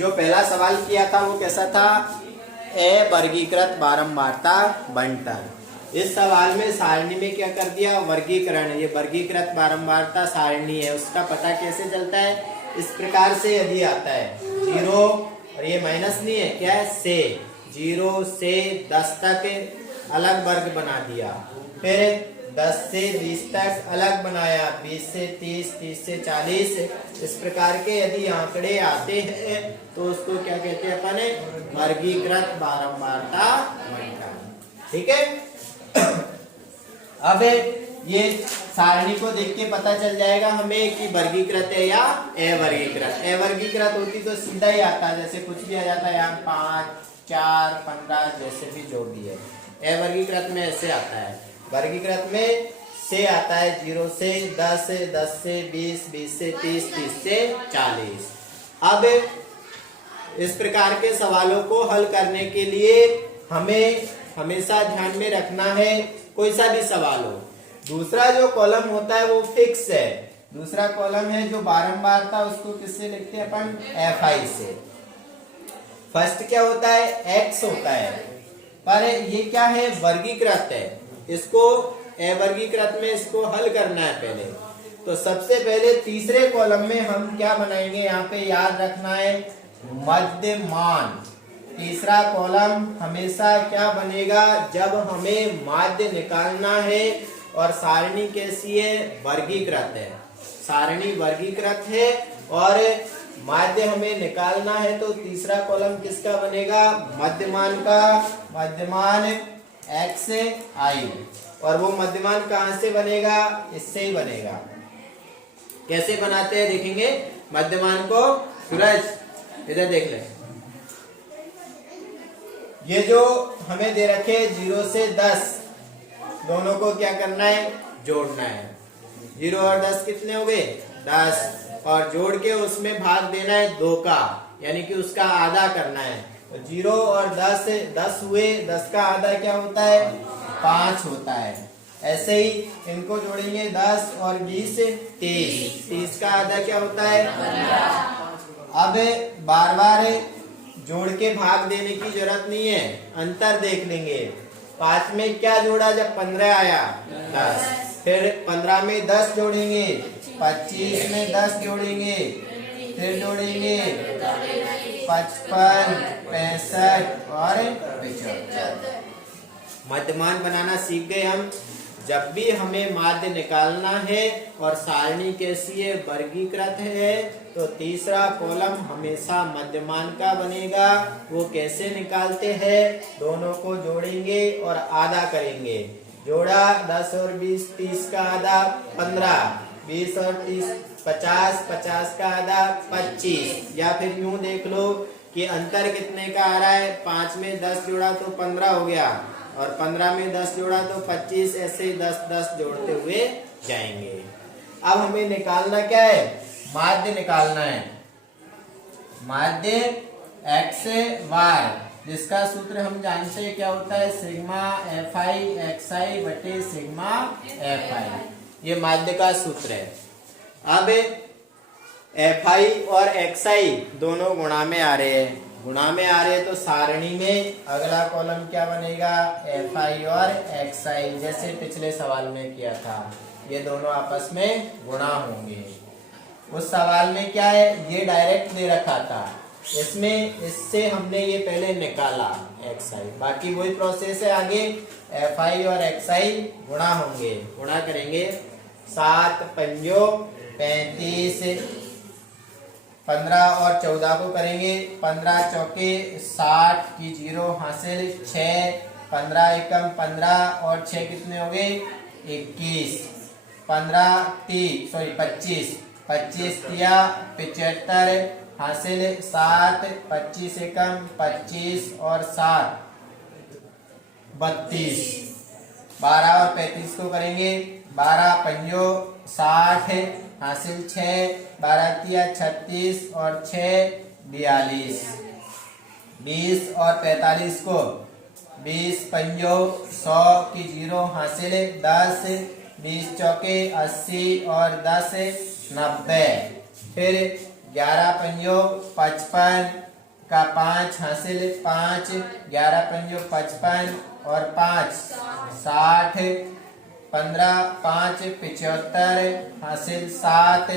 जो पहला सवाल किया था वो कैसा था, ए वर्गीकृत बारंबारता बंटन। इस सवाल में सारणी में क्या कर दिया, वर्गीकरण। ये वर्गीकृत बारंबारता सारणी है, उसका पता कैसे चलता है, इस प्रकार से यदि आता है 0 और ये माइनस नहीं है, क्या है से, 0 से 10 तक अलग वर्ग बना दिया, फिर 10 से 20 तक अलग बनाया, 20 से 30, 30 से 40। इस प्रकार के यदि आंकड़े आते हैं तो उसको क्या कहते हैं अपने, वर्गीकृत बारंबारता बंटन। ठीक है। अब ये सारणी को देख के पता चल जाएगा हमें कि वर्गीकृत है या अवर्गीकृत। अवर्गीकृत होती तो सीधा ही आता, जैसे कुछ भी आ जाता है यहाँ 5, 4, 15 जैसे भी जो भी है। अवर्गीकृत में ऐसे आता है, वर्गीकृत में से आता है 0 से 10, 10 से 20, 20 से 30, 30 से 40। अब इस प्रकार के सवालों को हल करने के लिए हमें हमेशा ध्यान में रखना है, कोई सा भी सवाल हो, दूसरा जो कॉलम होता है वो फिक्स है। दूसरा कॉलम है जो बारंबार था उसको किससे लिखते हैं अपन, Fi से। फर्स्ट क्या होता है, x होता है, पर ये क्या है, वर्गीकृत है। इसको अवर्गीकृत में इसको हल करना है पहले। तो सबसे पहले तीसरे कॉलम में हम क्या बनाएंगे, यहाँ पे याद रखना है मध्यमान। तीसरा कॉलम हमेशा क्या बनेगा, जब हमें माध्य निकालना है और सारणी कैसी है, वर्गीकृत है। सारणी वर्गीकृत है और माध्य हमें निकालना है, तो तीसरा कॉलम किसका बनेगा, मध्यमान का। मध्यमान xi, और वो मध्यमान कहां से बनेगा, इससे ही बनेगा। कैसे बनाते हैं देखेंगे मध्यमान को। सूरज इधर देख ले, ये जो हमें दे रखे 0 से 10 दोनों को क्या करना है, जोड़ना है। 0 और 10 कितने हो गए, 10, और जोड़ के उसमें भाग देना है 2 का, यानी कि उसका आधा करना है। तो 0 और 10 हुए, 10 का आधा क्या होता है, 5 होता है। ऐसे ही इनको जोड़ेंगे 10 और 20, 30, 30 का आधा क्या होता है, 15। अब बार बार जोड़ के भाग देने की जरूरत नहीं है, अंतर देख लेंगे। 5 में क्या जोड़ा जब 15 आया, 10, फिर 15 में 10 जोड़ेंगे, 25 में 10 जोड़ेंगे, फिर जोड़ेंगे 55, 65 और 75। मध्यमान बनाना सीख गए हम। जब भी हमें माध्य निकालना है और सारणी कैसी है, वर्गीकृत है, तो तीसरा कॉलम हमेशा मध्यमान का बनेगा। वो कैसे निकालते हैं, दोनों को जोड़ेंगे और आधा करेंगे। जोड़ा 10 और 20, 30 का आधा 15, 20 और 30 50, 50 का आधा 25। या फिर यूं देख लो कि अंतर कितने का आ रहा है, 5 में 10 जोड़ा तो 15 हो गया, और 15 में 10 जोड़ा तो 25। ऐसे ही 10 10 जोड़ते हुए जाएंगे। अब हमें निकालना क्या है, माध्य निकालना है। माध्य x y, जिसका सूत्र हम जानते हैं क्या होता है, सिग्मा Fi xi बटे सिग्मा Fi। ये माध्य का सूत्र है। अब Fi और xi दोनों गुणा में आ रहे हैं, गुणा में आ रहे हैं, तो सारणी में अगला कॉलम क्या बनेगा, Fi और xi, जैसे पिछले सवाल में किया था। ये दोनों आपस में गुणा होंगे। उस सवाल में क्या है, ये डायरेक्ट दे रखा था, इसमें इससे हमने ये पहले निकाला xi, बाकी वही प्रोसेस है आगे। Fi और xi गुणा होंगे, गुणा करेंगे 7 पंजो 35, 15 और 14 को करेंगे, 15 चौके 60 की 0 हासिल 6, 15 एकम 15 और 6 कितने हो गए 21, 25, 25 किया 75 हासिल 7, 25 एकम 25 और 7 32, 12 और 35 को करेंगे, 12 पंजो 60 हासिल 6, 12 किया 36 और 6 42, 20 और 45 को 20 पंजो 100 की 0 हासिल 10, 20 चौके 80 और 10 90, फिर 11 पंजो 55, का 5 हासिल 5, 11 पंजो 55 और 5 60, 15 5 75 हासिल 7,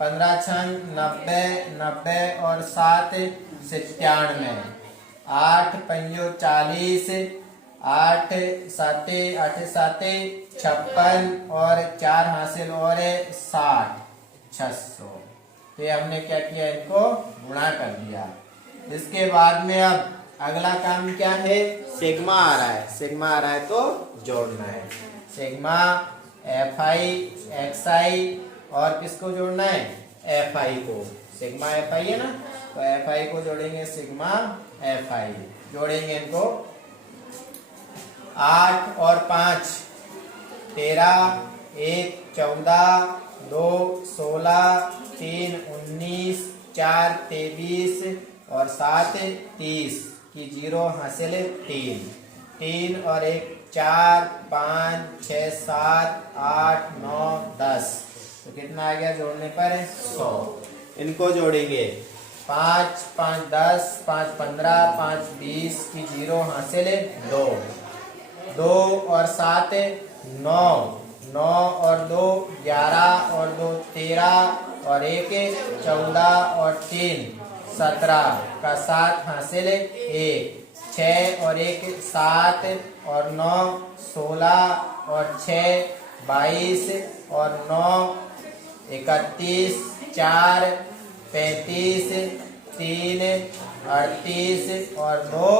15 छंग 90, 90 और 7 97, 8 पंजो 40, 8 साते 8 साते 56 और 4 हासिल और 60, 600। तो ये हमने क्या किया, इनको गुणा कर दिया। इसके बाद में अब अगला काम क्या है, सिग्मा आ रहा है, सिग्मा आ रहा है तो जोड़ना है। सिग्मा एफ आई एक्स आई और किसको जोड़ना है, एफ आई को। सिग्मा एफ आई है ना, तो एफ आई को जोड़ेंगे, सिग्मा एफ आई जोड़ेंगे इनको। 8 और 5 13, 1 14, 2 16, 3 19, 4 23 और 7 30 की 0 हासिल 3, 3 और 1 4, 5 6 7 8 9 10। तो कितना आ गया जोड़ने पर, 100। इनको जोड़ेंगे, 5 5 10, 5 15, 5 20 की 0 हासिल 2, 2 और 7 9, 9 और 2 11 और 2 13 और 1 14 और 3 17 का 7 हासिल 1, 6 और 1 7 और 9 16 और 6 22 और 9 31, 4 35, 3 38 और 2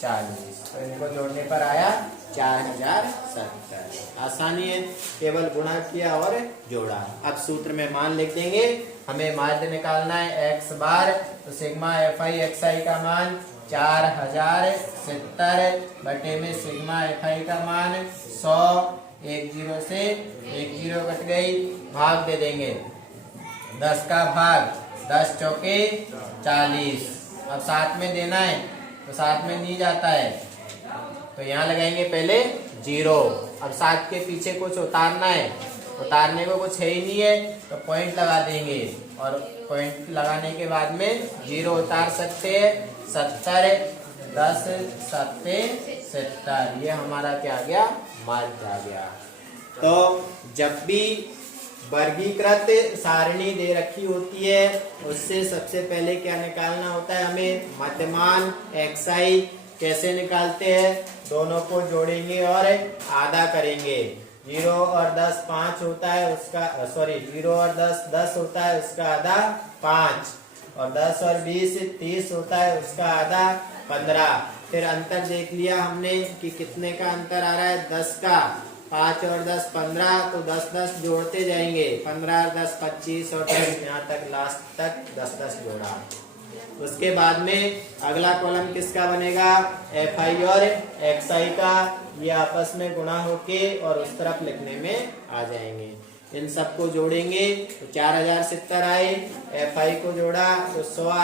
40। तो इनको जोड़ने पर आया 4070। आसानी है, केवल गुणा किया और जोड़ा। अब सूत्र में मान लिख देंगे। हमें माध्य निकालना है x बार, तो सिग्मा एफ आई एक्स आई का मान 4070 बटे में सिग्मा एफ आई का मान 100। 1 0 से 1 0 कट गई, भाग दे देंगे, 10 का भाग 10 चौके 40। अब साथ में देना है तो साथ में नहीं जाता है, तो यहाँ लगाएंगे पहले 0। अब 7 के पीछे कुछ उतारना है, उतारने को कुछ है ही नहीं है, तो पॉइंट लगा देंगे और पॉइंट लगाने के बाद में 0 उतार सकते हैं। 70 10 7 70, ये हमारा क्या आ गया, माध्य आ गया। तो जब भी वर्गीकृत सारणी दे रखी होती है, उससे सबसे पहले क्या निकालना होता है, हमें मध्यमान xi। कैसे निकालते हैं, दोनों को जोड़ेंगे और आधा करेंगे। 0 और 10 5 होता है उसका, 0 और 10 10 होता है उसका आधा 5, और 10 और 20 30 होता है उसका आधा 15। फिर अंतर देख लिया हमने कि कितने का अंतर आ रहा है, 10 का। 5 और 10 15, तो 10 10 जोड़ते जाएंगे, 15 और 10 25 और 10 यहाँ तक लास्ट तक 10 10 जोड़ा। उसके बाद में अगला कॉलम किसका बनेगा, एफ आई और एक्स आई का। ये आपस में गुणा होके और उस तरफ लिखने में आ जाएंगे। इन सबको जोड़ेंगे तो 4070 आए, एफ आई को जोड़ा तो 100 आया।